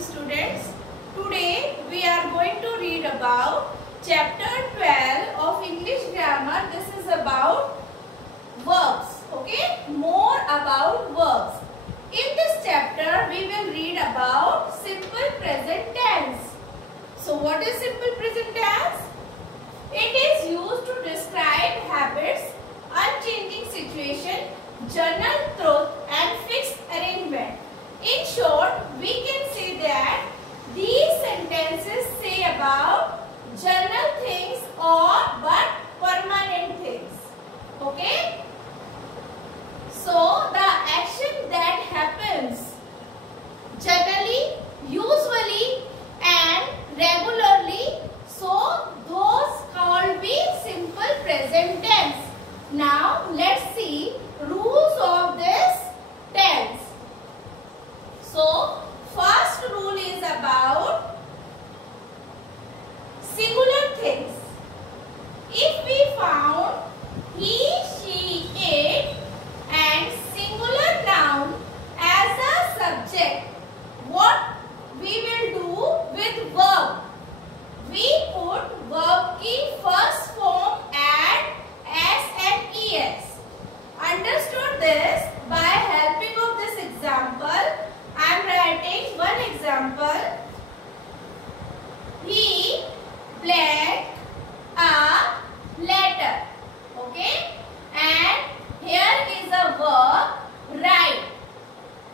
morning students. Today we are going to read about chapter 12 of English grammar. This is about verbs. Okay, more about verbs. In this chapter we will read about simple present tense. So what is simple present tense? It is used to describe habits, unchanging situation, general truth and fixed arrangement. In short, we can say that these sentences say about general things or but permanent things. Okay? So the action that happens generally, usually and regularly, so those called be simple present tense. Now let's see rules of this tense. So first rule is about singular things. If we found he, she, it and singular noun as a subject, what we will do with verb? We put verb की first form at s and es. Understood this? By helping of this example, I am writing one example. He blank a letter. Okay? And here is a verb, write.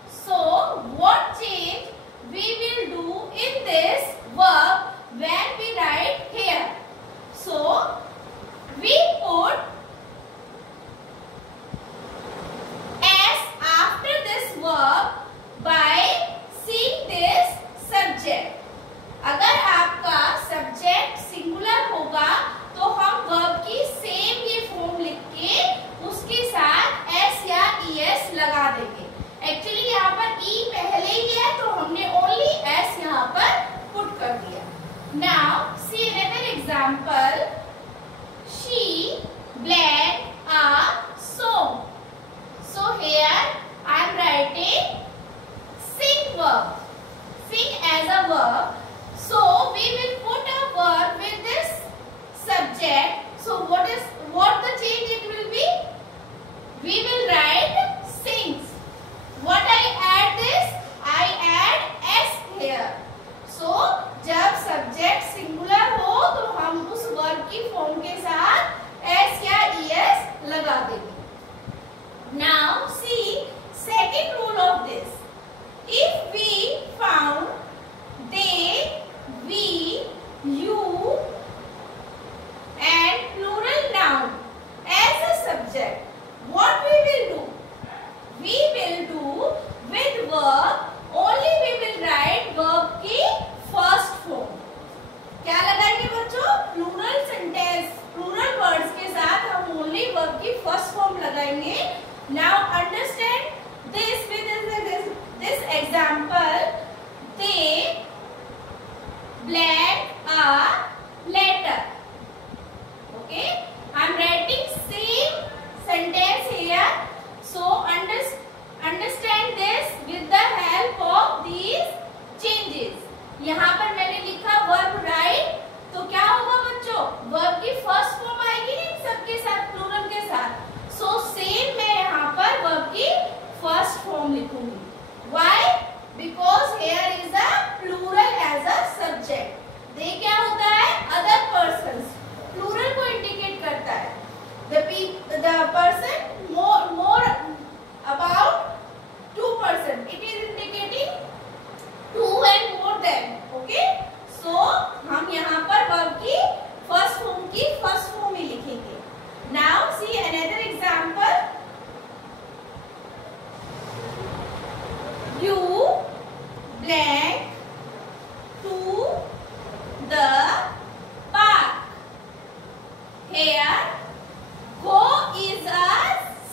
So, what change we will do in this verb when we write here? So, we put s after this verb by seeing this subject. अगर आपका subject singular होगा तो हम verb की same ये form लिख के उसके साथ एस या ईएस लगा देंगे. एक्चुअली यहाँ पर ई पहले ही है तो हमने ओनली एस यहाँ पर पुट कर दिया. Now see another example. She blank a song. So here I am writing sing verb. Sing as a verb. So we will put a verb with this subject. So what the change it will be? We will write sings. What I add this? I add s here. So जब subject singular हो तो हम उस verb की form के साथ s या es लगा देंगे. Now see second rule of this. If we found they, we, you and plural noun as a subject, what we will do? We will do with verb, only we will write verb की first form. क्या लगाएंगे बच्चों? Plural sentence, plural words के साथ हम only verb की first form लगाएंगे. Now understand this with this example. They blank a letter. Okay, I am writing same sentence here. So understand this with the help of these changes. यहाँ पर मैंने लिखा verb write, तो क्या होगा बच्चों? verb की first form आएगी इन सबके साथ, plural के साथ. So same मैं यहाँ पर verb की first form लिखूंगी. Why? Because here is a plural as a subject. They क्या होता है? Other persons. Plural को indicate करता है. The person more about two person. It is indicating two and more than. Okay? So हम यहाँ पर verb की first form ही लिखेंगे. Now see another example. You blank to the park. Here go is a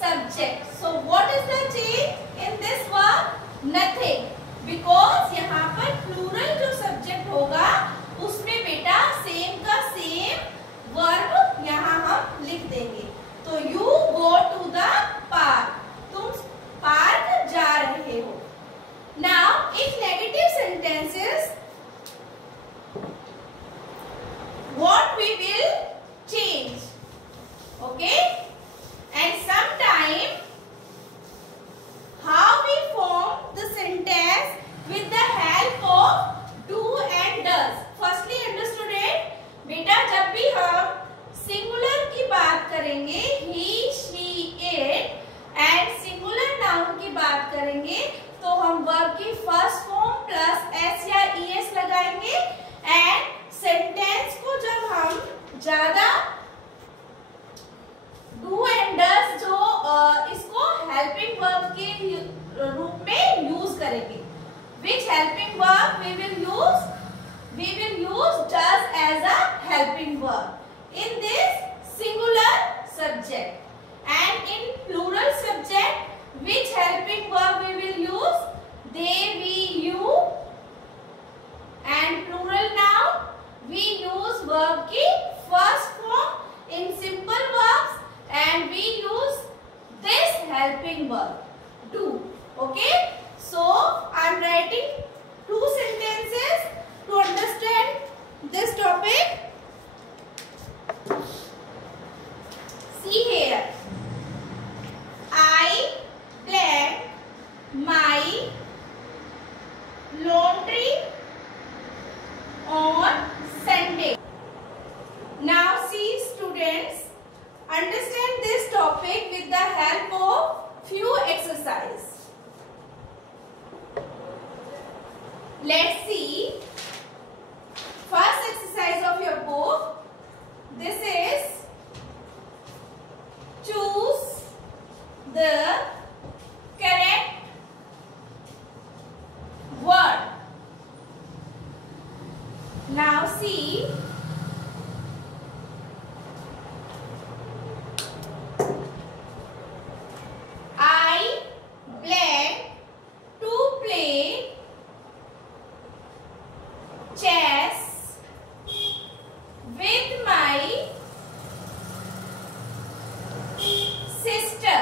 subject. So what is the change in this verb? Nothing. Because यहाँ पर plural जो subject होगा उसमें बेटा same का same verb यहाँ हम लिख देंगे. तो you go to the park. तुम पार्क जा रहे हो. Now, if negative use does as a helping verb in this singular subject. And in plural subject, which helping verb we will use? They, we, you. And plural noun, we use verb की first form in simple verbs and we use this helping verb, do. Okay? So, I am writing 2 sentences to understand this topic. See here. I blank my laundry on Sunday. Now see students, understand this topic with the help of few exercises. Let's see. First exercise of your book. This is choose the correct word. Now see. I blank to play chess with my sister.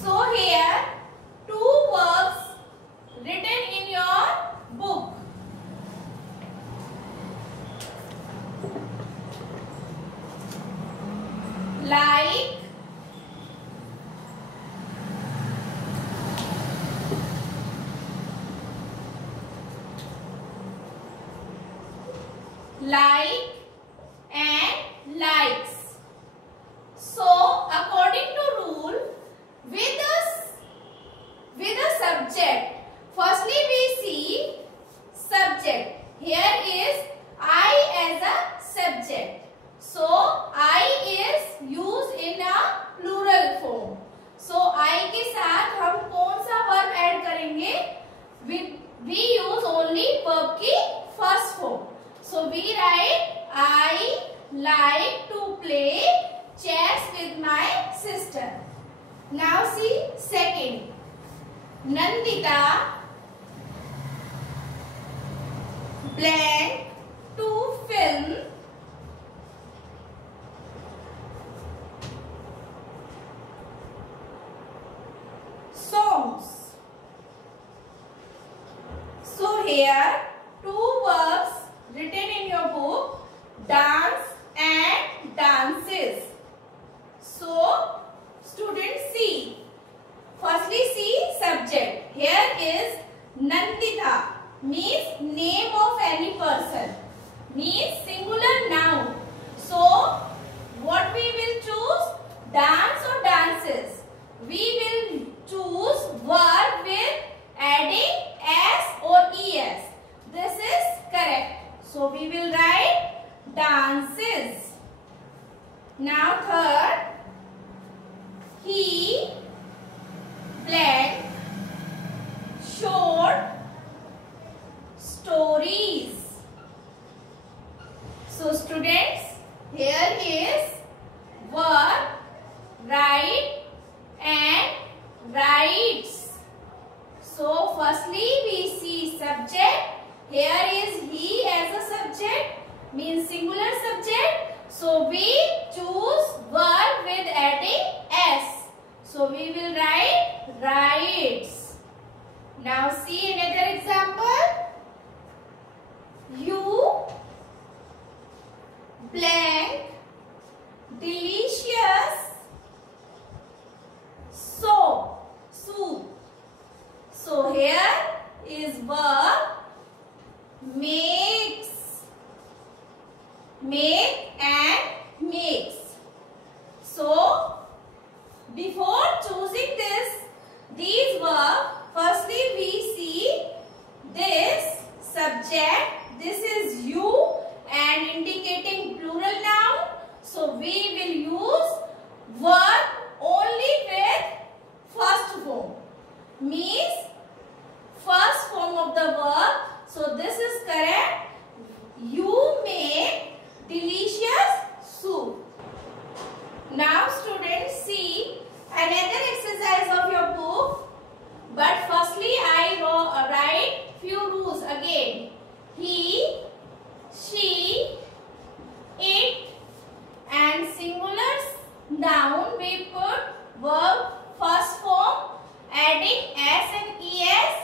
So here 2 verbs written in your book. Like, and likes. So according to rule, with a subject, firstly we see subject. Here is I as a subject. So I is used in a plural form. So I के साथ हम कौन सा verb add करेंगे? We use only verb की first form. So we write I like to play chess with my sister. Now see second. Nandita blank to film songs. So here 2 verbs written in your book, dance and dances. So students see. Firstly see subject. Here is Nandita, means name of any person, means singular noun. So what we will choose? Dance or dances? We will choose verb with adding s or es. This is correct. So we will write dances. Now third, he blank short stories. So students, here is verb write and writes. So firstly we see subject. Here is he as a subject, means singular subject. So we choose verb with adding s. So we will write writes. Now see another example. You blank delicious soup. So here is verb makes, make and makes. So before choosing these verbs, firstly we see this subject. This is you and indicating plural noun. So we will use verb only with first form, means first form of the verb. So this is correct. few rules again. He, she, it, and singular noun we put verb first form adding s and es,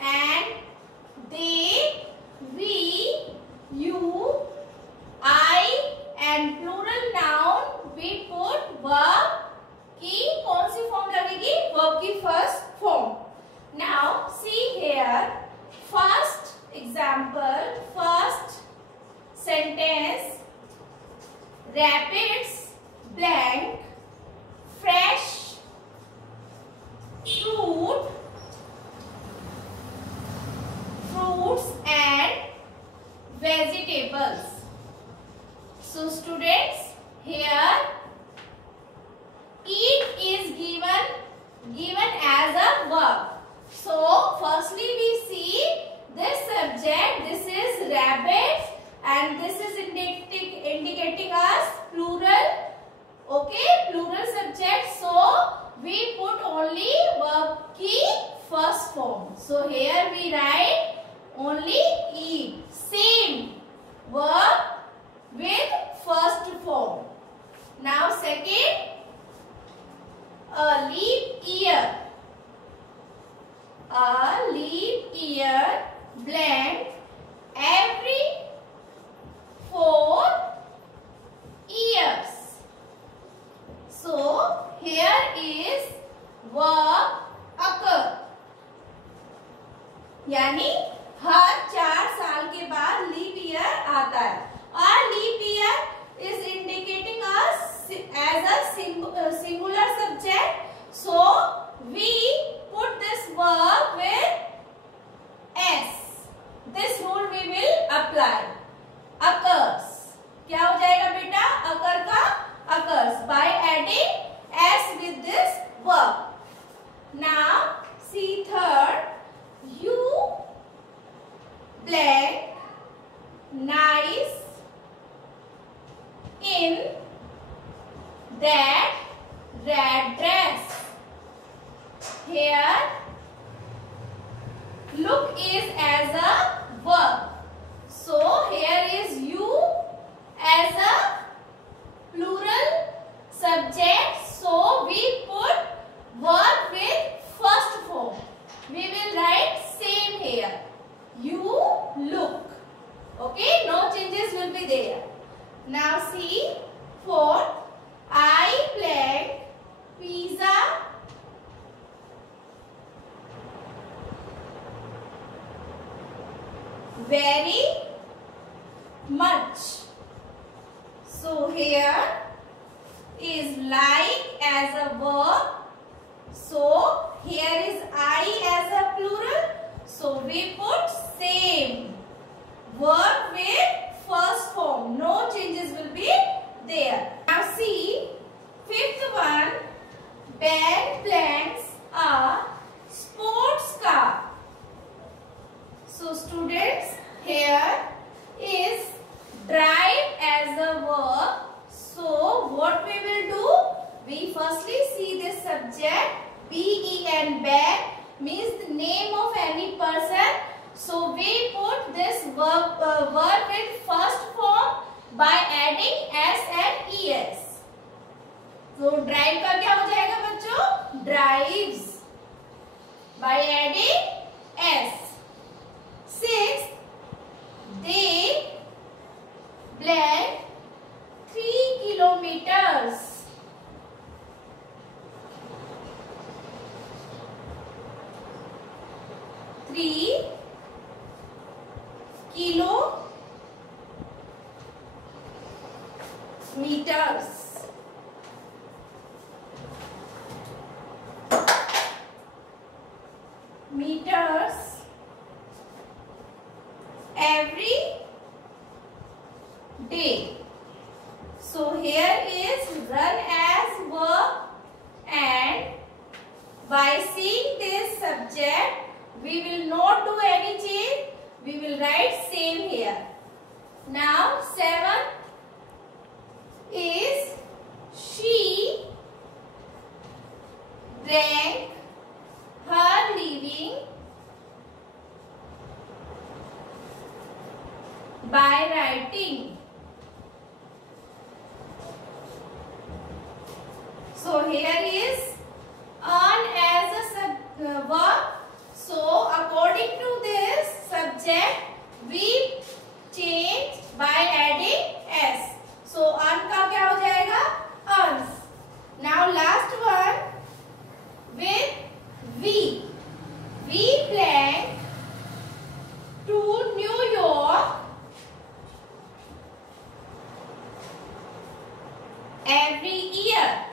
and they, we, you, I, and plural noun we put verb की कौन सी form लगेगी? Verb की first form. Now see here first example, first sentence, rapids blank fresh fruit fruits and vegetables. So students, here eat is given as a verb. So firstly we see this subject, this is rabbits, and this is indicating us plural. Okay, plural subject. So we put only verb ki first form. So here we write only eat, same verb with first form. Now second, a leap year. A leap year blank every 4 years. So here is verb occur, यानी हर 4 साल के बाद leap year आता है. और leap year is indicating us as a singular subject, so we put this verb with s. This rule we will apply. Occurs, क्या हो जाएगा बेटा? occur का occurs by adding s with this verb. Now see third, you blank nice in that red dress. Here look is as a verb. So here is you as a plural subject. So we put verb with first form. We will write same here. You look. Okay, no changes will be there. Now see fourth, I blank pizza very much. So here is like as a verb. So here is I as a plural. So we put same verb with first form. No changes will be there. Now see fifth one, Ben blanks a sports car. So students, here is drive as a verb. So what we will do? We firstly see this subject ben, Ben means the name of any person. So we put this verb with first form by adding s and es. So drive का क्या हो जाएगा बच्चों? Drives by adding s. Sixth, they blank 3 kilometers. Meters. Meters every day. So here is run as verb, and by seeing this subject we will not do any change. We will write same here. Now 7 is she drank her leaving by writing. So here is earn as a verb. So according to this subject we change by adding s. So earn का क्या हो जाएगा? earns. Now last one with we. We plan to New York every year.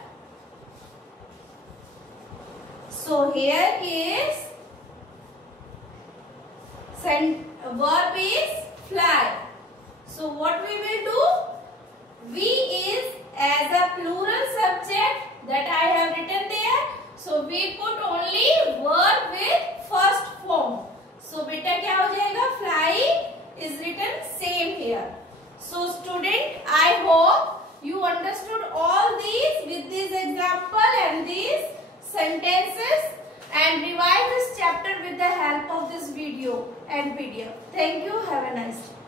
So here is verb is fly. So what we will do? We is as a plural subject that I have written there. So we put only verb with first form. So beta क्या हो जाएगा? Fly is written same here. So student, I hope you understood all these with this example and these sentences, and revise this chapter with the help of this video and PDF. Thank you. Have a nice day.